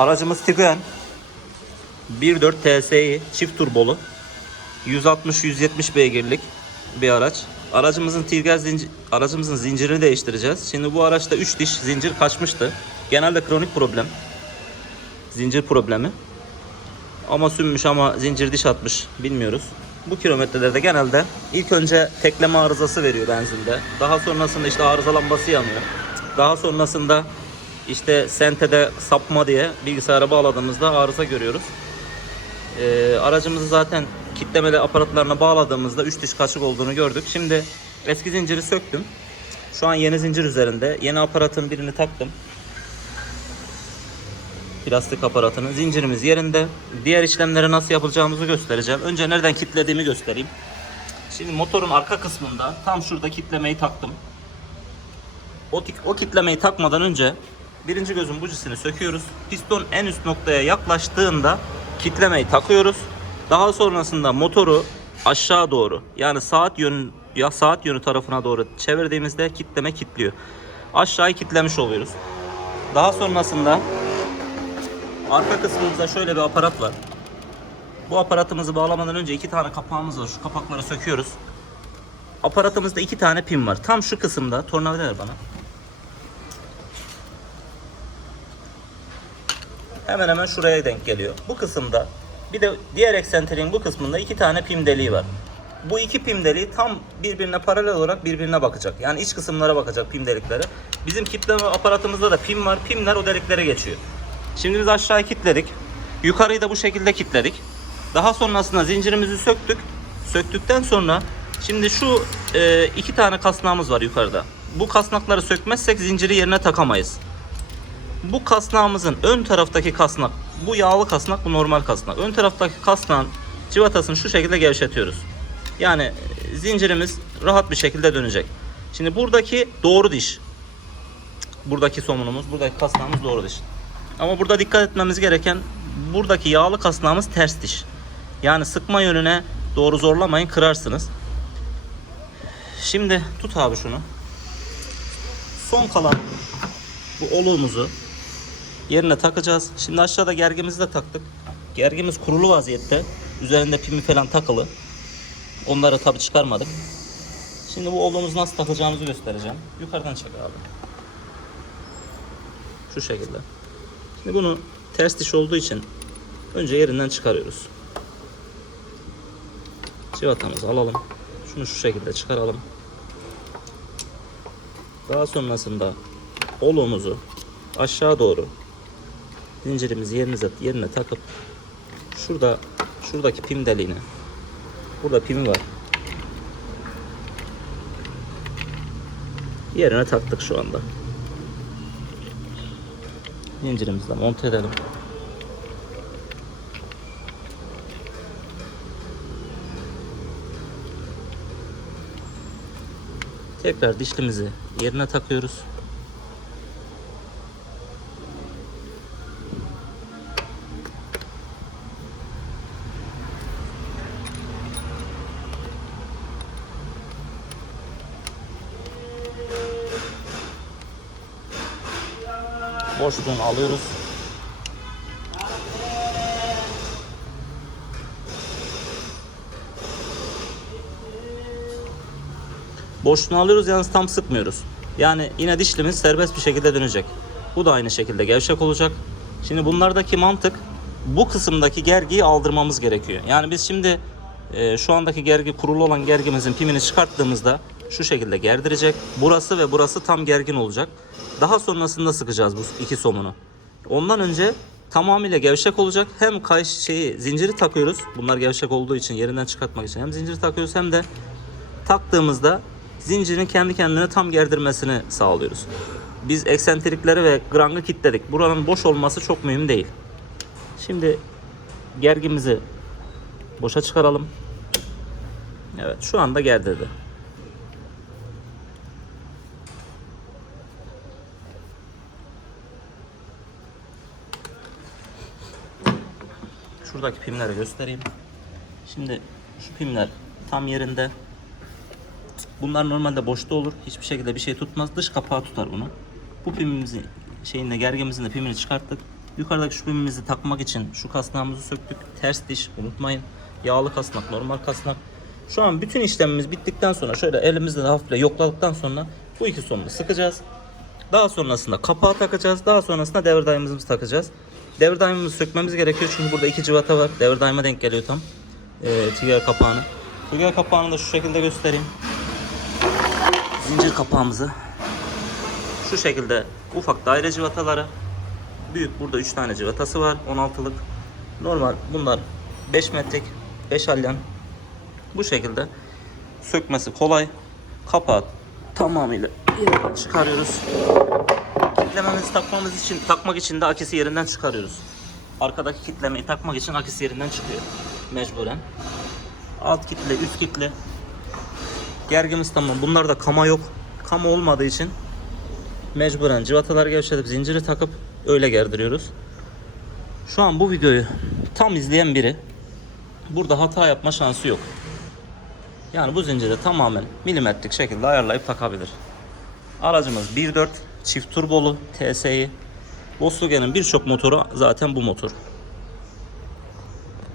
Aracımız Tiguan 1.4 TSI çift turbolu 160-170 beygirlik bir araç. Aracımızın tirger zincir, aracımızın zincirini değiştireceğiz. Şimdi bu araçta 3 diş zincir kaçmıştı. Genelde kronik problem. Zincir problemi. Ama sünmüş ama zincir diş atmış bilmiyoruz. Bu kilometrelerde genelde ilk önce tekleme arızası veriyor benzinde. Daha sonrasında işte arıza lambası yanıyor. Daha sonrasında işte sentede sapma diye bilgisayara bağladığımızda arıza görüyoruz. Ee, aracımızı zaten kitlemeli aparatlarına bağladığımızda 3 diş kaçık olduğunu gördük. Şimdi eski zinciri söktüm. Şu an yeni zincir üzerinde. Yeni aparatın birini taktım. Plastik aparatının zincirimiz yerinde. Diğer işlemleri nasıl yapılacağımızı göstereceğim. Önce nereden kilitlediğimi göstereyim. Şimdi motorun arka kısmında tam şurada kitlemeyi taktım. O, o kitlemeyi takmadan önce birinci gözün bujisini söküyoruz. Piston en üst noktaya yaklaştığında kitlemeyi takıyoruz. Daha sonrasında motoru aşağı doğru yani saat yönü ya saat yönü tarafına doğru çevirdiğimizde kitleme kilitliyor. Aşağıyı kitlemiş oluyoruz. Daha sonrasında arka kısmımızda şöyle bir aparat var. Bu aparatımızı bağlamadan önce iki tane kapağımız var. Şu kapakları söküyoruz. Aparatımızda iki tane pin var. Tam şu kısımda tornavida ver bana. Hemen hemen şuraya denk geliyor. Bu kısımda bir de diğer eksentriğin bu kısmında iki tane pim deliği var. Bu iki pim deliği tam birbirine paralel olarak birbirine bakacak. Yani iç kısımlara bakacak pim delikleri. Bizim kitleme aparatımızda da pim var. Pimler o deliklere geçiyor. Şimdi biz aşağıya kilitledik. Yukarıyı da bu şekilde kilitledik. Daha sonrasında zincirimizi söktük. Söktükten sonra şimdi şu e, iki tane kasnağımız var yukarıda. Bu kasnakları sökmezsek zinciri yerine takamayız. Bu kasnağımızın ön taraftaki kasnak, bu yağlı kasnak, bu normal kasnak. Ön taraftaki kasnağın civatasını şu şekilde gevşetiyoruz. Yani e, zincirimiz rahat bir şekilde dönecek. Şimdi buradaki doğru diş. Buradaki somunumuz, buradaki kasnağımız doğru diş. Ama burada dikkat etmemiz gereken buradaki yağlı kasnağımız ters diş. Yani sıkma yönüne doğru zorlamayın kırarsınız. Şimdi tut abi şunu. Son kalan bu oluğumuzu yerine takacağız. Şimdi aşağıda gergimizi de taktık. Gergimiz kurulu vaziyette. Üzerinde pimi falan takılı. Onları tabi çıkarmadık. Şimdi bu oluğumuzu nasıl takacağımızı göstereceğim. Yukarıdan çek abi. Şu şekilde. Şimdi bunu ters diş olduğu için önce yerinden çıkarıyoruz. Civatamızı alalım. Şunu şu şekilde çıkaralım. Daha sonrasında oluğumuzu aşağı doğru zincirimizi yerinize, yerine takıp şurada şuradaki pim deliğine burada pimi var. Yerine taktık şu anda. Zincirimizle monte edelim. Tekrar dişlimizi yerine takıyoruz. Boşluğunu alıyoruz. Boşluğunu alıyoruz yalnız tam sıkmıyoruz. Yani yine dişlimiz serbest bir şekilde dönecek. Bu da aynı şekilde gevşek olacak. Şimdi bunlardaki mantık bu kısımdaki gergiyi aldırmamız gerekiyor. Yani biz şimdi e, şu andaki gergi kurulu olan gergimizin pimini çıkarttığımızda şu şekilde gerdirecek. Burası ve burası tam gergin olacak. Daha sonrasında sıkacağız bu iki somunu. Ondan önce tamamıyla gevşek olacak. Hem kayış şeyi zinciri takıyoruz. Bunlar gevşek olduğu için yerinden çıkartmak için hem zinciri takıyoruz hem de taktığımızda zincirin kendi kendine tam gerdirmesini sağlıyoruz. Biz eksentrikleri ve grangı kilitledik. Buranın boş olması çok mühim değil. Şimdi gergimizi boşa çıkaralım. Evet şu anda gerdirdi. Şuradaki pimleri göstereyim. Şimdi şu pimler tam yerinde. Bunlar normalde boşta olur. Hiçbir şekilde bir şey tutmaz. Dış kapağı tutar bunu. Bu pimimizi şeyinde gergemizin de pimini çıkarttık. Yukarıdaki şu pimimizi takmak için şu kasnağımızı söktük. Ters diş unutmayın. Yağlı kasnak, normal kasnak. Şu an bütün işlemimiz bittikten sonra şöyle elimizle hafifle yokladıktan sonra bu iki sonunu sıkacağız. Daha sonrasında kapağı takacağız. Daha sonrasında devir daimimizi takacağız. Devir daimimizi sökmemiz gerekiyor çünkü burada iki cıvata var. Devir daima denk geliyor tam. Ee, trigger kapağını. Trigger kapağını da şu şekilde göstereyim. Zincir kapağımızı şu şekilde ufak daire cıvataları büyük burada 3 tane cıvatası var 16'lık normal bunlar 5 metrik 5 alyan bu şekilde sökmesi kolay kapağı tamamıyla çıkarıyoruz kitlememizi takmamız için takmak için de akisi yerinden çıkarıyoruz arkadaki kitlemeyi takmak için akisi yerinden çıkıyor mecburen alt kitle üst kitle gergimiz tamam bunlarda kama yok kama olmadığı için mecburen civataları gevşetip zinciri takıp öyle gerdiriyoruz. Şu an bu videoyu tam izleyen biri burada hata yapma şansı yok. Yani bu zinciri tamamen milimetrik şekilde ayarlayıp takabilir. Aracımız 1.4 çift turbolu TSI. Volkswagen'in birçok motoru zaten bu motor.